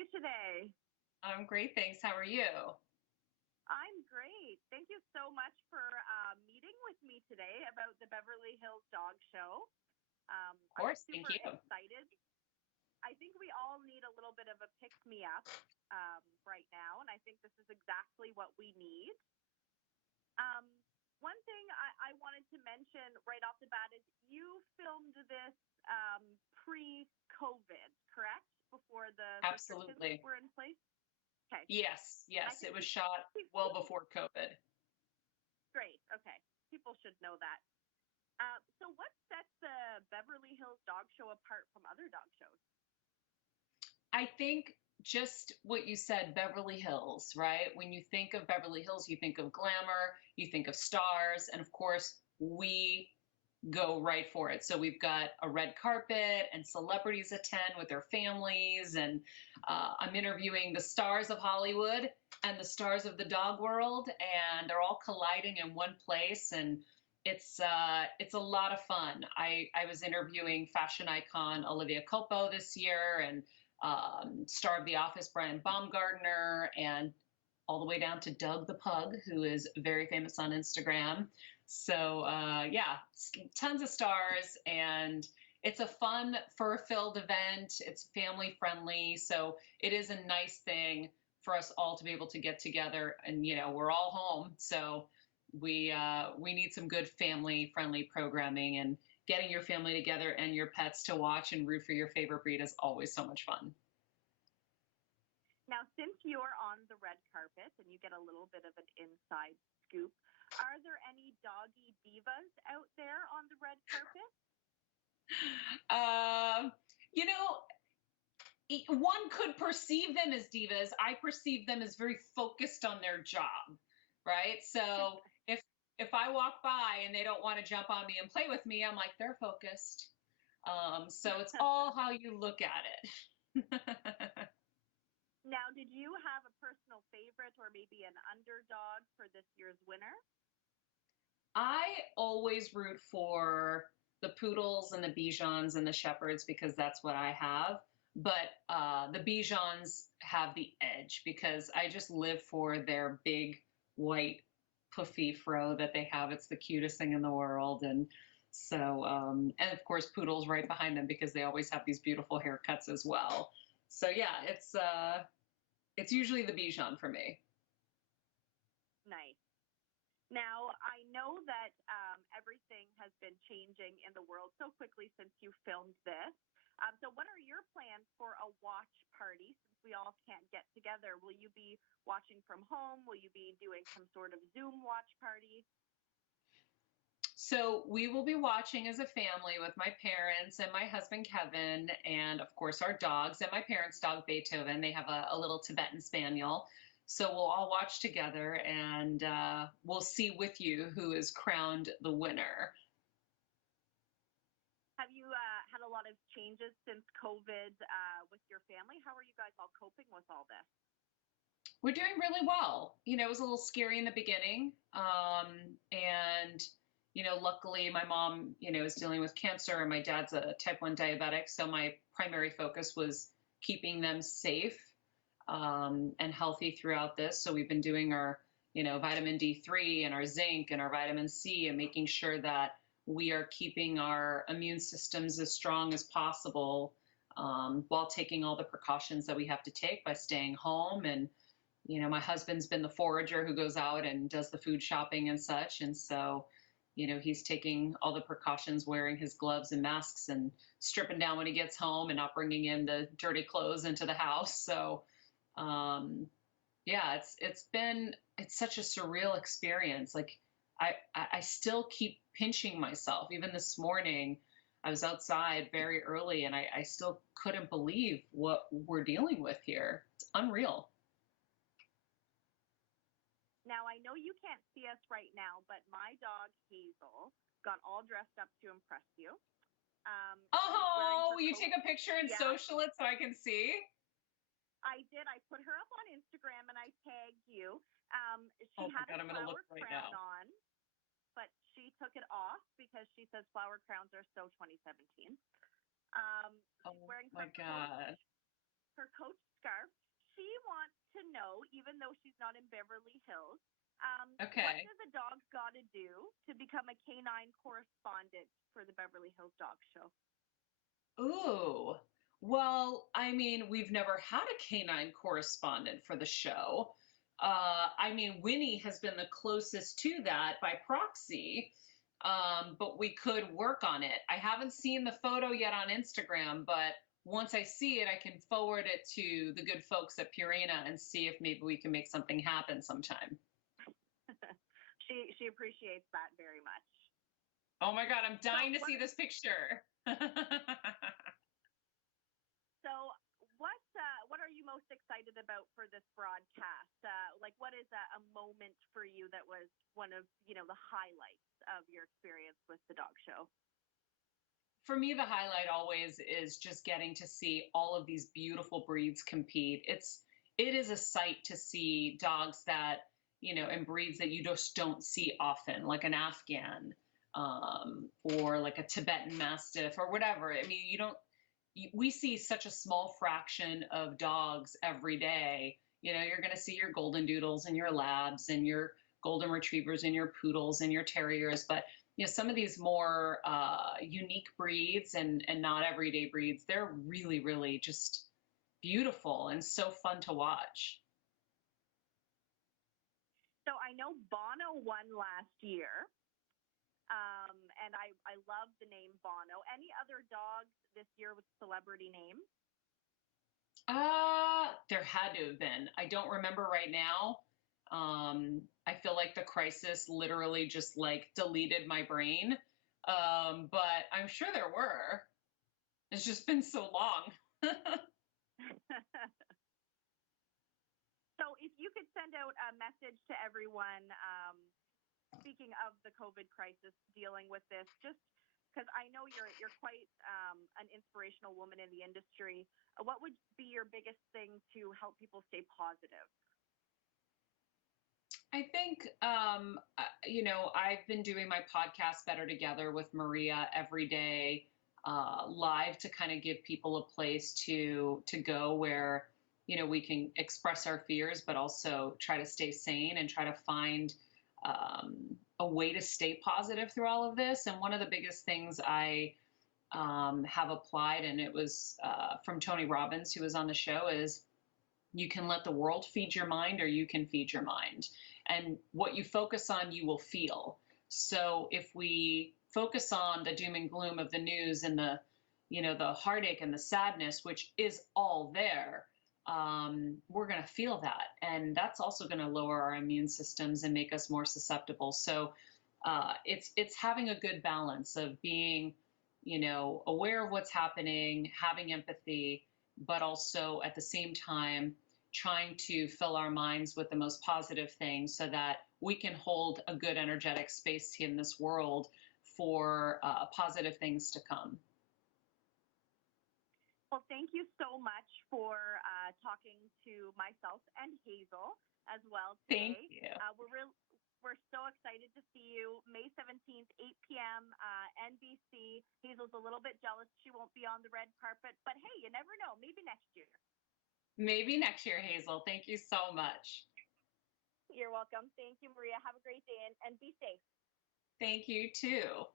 you today? I'm great, thanks. How are you? Of I'm great. Thank you so much for meeting with me today about the Beverly Hills Dog Show. I'm course, thank super you. excited. I think we all need a little bit of a pick me up right now, and I think this is exactly what we need. Um, One thing I wanted to mention right off the bat is you filmed this pre COVID, correct? Before the restrictions Absolutely. were in place? Okay. Yes, And I yes, think it was shot well before COVID. great. Okay. People should know that. So, what sets the Beverly Hills Dog Show apart from other dog shows? I think just what you said, Beverly Hills, right? When you think of Beverly Hills, you think of glamour, you think of stars, and of course, we go right for it. So we've got a red carpet and celebrities attend with their families. And I'm interviewing the stars of Hollywood and the stars of the dog world, and they're all colliding in one place. And it's a lot of fun. I was interviewing fashion icon Olivia Culpo this year, and star of The Office Brian Baumgartner, and all the way down to Doug the Pug, who is very famous on Instagram. So yeah, tons of stars, and it's a fun fur-filled event. It's family friendly, so it is a nice thing for us all to be able to get together. And we're all home, so we need some good family friendly programming. And getting your family together and your pets to watch and root for your favorite breed is always so much fun. Now, since you're on the red carpet and you get a little bit of an inside scoop, are there any doggy divas out there on the red carpet? Um, you know, one could perceive them as divas. I perceive them as very focused on their job, right? So if I walk by and they don't want to jump on me and play with me, I'm like, they're focused. So it's all how you look at it. Now, did you have a personal favorite or maybe an underdog for this year's winner? I always root for the poodles and the Bijans and the shepherds because that's what I have. But the Bijans have the edge because I just live for their big white puffy fro that they have. It's the cutest thing in the world. And so, and of course, poodles right behind them because they always have these beautiful haircuts as well. So yeah, it's usually the Bichon for me. Nice. Now, I know that everything has been changing in the world so quickly since you filmed this. So, what are your plans for a watch party since we all can't get together? Will you be watching from home? Will you be doing some sort of Zoom watch party? So we will be watching as a family with my parents and my husband Kevin, and of course our dogs and my parents' dog Beethoven. They have a little Tibetan Spaniel. So we'll all watch together, and we'll see with you who is crowned the winner. Have you had a lot of changes since COVID with your family? How are you guys all coping with all this? We're doing really well. It was a little scary in the beginning. And, luckily my mom, is dealing with cancer, and my dad's a type 1 diabetic. So my primary focus was keeping them safe and healthy throughout this. So we've been doing our, vitamin D3 and our zinc and our vitamin C, and making sure that we are keeping our immune systems as strong as possible, while taking all the precautions that we have to take by staying home. And my husband's been the forager who goes out and does the food shopping and such. And so, he's taking all the precautions, wearing his gloves and masks and stripping down when he gets home and not bringing in the dirty clothes into the house. So, yeah, it's such a surreal experience. Like I still keep pinching myself. Even this morning, I was outside very early, and I still couldn't believe what we're dealing with here. It's unreal. Now, I know you can't see us right now, but my dog Hazel got all dressed up to impress you. She's wearing Oh, her will you coat. take a picture and Yeah, social it so I can see? I did. I put her up on Instagram and I tagged you. She Oh my had God, a I'm gonna look flower right crown now. on, but she took it off because she says flower crowns are so 2017. She's Oh wearing my God. her coach Scarf. She wants to know, even though she's not in Beverly Hills, what Okay. does a dog got to do to become a canine correspondent for the Beverly Hills Dog Show? Ooh. Well, I mean, we've never had a canine correspondent for the show. I mean, Winnie has been the closest to that by proxy, but we could work on it. I haven't seen the photo yet on Instagram, but once I see it, I can forward it to the good folks at Purina and see if maybe we can make something happen sometime. She appreciates that very much. Oh my God, I'm So dying to what see this picture. so what are you most excited about for this broadcast? Like, what is a moment for you that was one of the highlights of your experience with the dog show? For me, the highlight always is just getting to see all of these beautiful breeds compete. It is a sight to see dogs that, and breeds that you just don't see often, like an Afghan, or like a Tibetan Mastiff or whatever. I mean, we see such a small fraction of dogs every day. You're going to see your golden doodles and your labs and your golden retrievers and your poodles and your terriers, but some of these more unique breeds and not everyday breeds, they're really, really just beautiful and so fun to watch. So I know Bono won last year, and I love the name Bono. Any other dogs this year with celebrity names? There had to have been. I don't remember right now. I feel like the crisis literally just like deleted my brain. But I'm sure there were. It's just been so long. So if you could send out a message to everyone, speaking of the COVID crisis, dealing with this, just because I know you're quite an inspirational woman in the industry, what would be your biggest thing to help people stay positive? I think, I've been doing my podcast Better Together with Maria every day, live, to kind of give people a place to go where, we can express our fears, but also try to stay sane and try to find a way to stay positive through all of this. And one of the biggest things I have applied, and it was from Tony Robbins, who was on the show, is you can let the world feed your mind or you can feed your mind. And what you focus on, you will feel. So if we focus on the doom and gloom of the news and the heartache and the sadness, which is all there, we're going to feel that. And that's also going to lower our immune systems and make us more susceptible. So it's having a good balance of being, aware of what's happening, having empathy, but also at the same time trying to fill our minds with the most positive things so that we can hold a good energetic space in this world for positive things to come. Well, thank you so much for talking to myself and Hazel as well today. Thank you. We're so excited to see you May 17th, 8 p.m. NBC. Hazel's a little bit jealous she won't be on the red carpet, but hey, you never know. Maybe next year. Maybe next year, Hazel. Thank you so much. You're welcome. Thank you, Maria. Have a great day and be safe. Thank you too.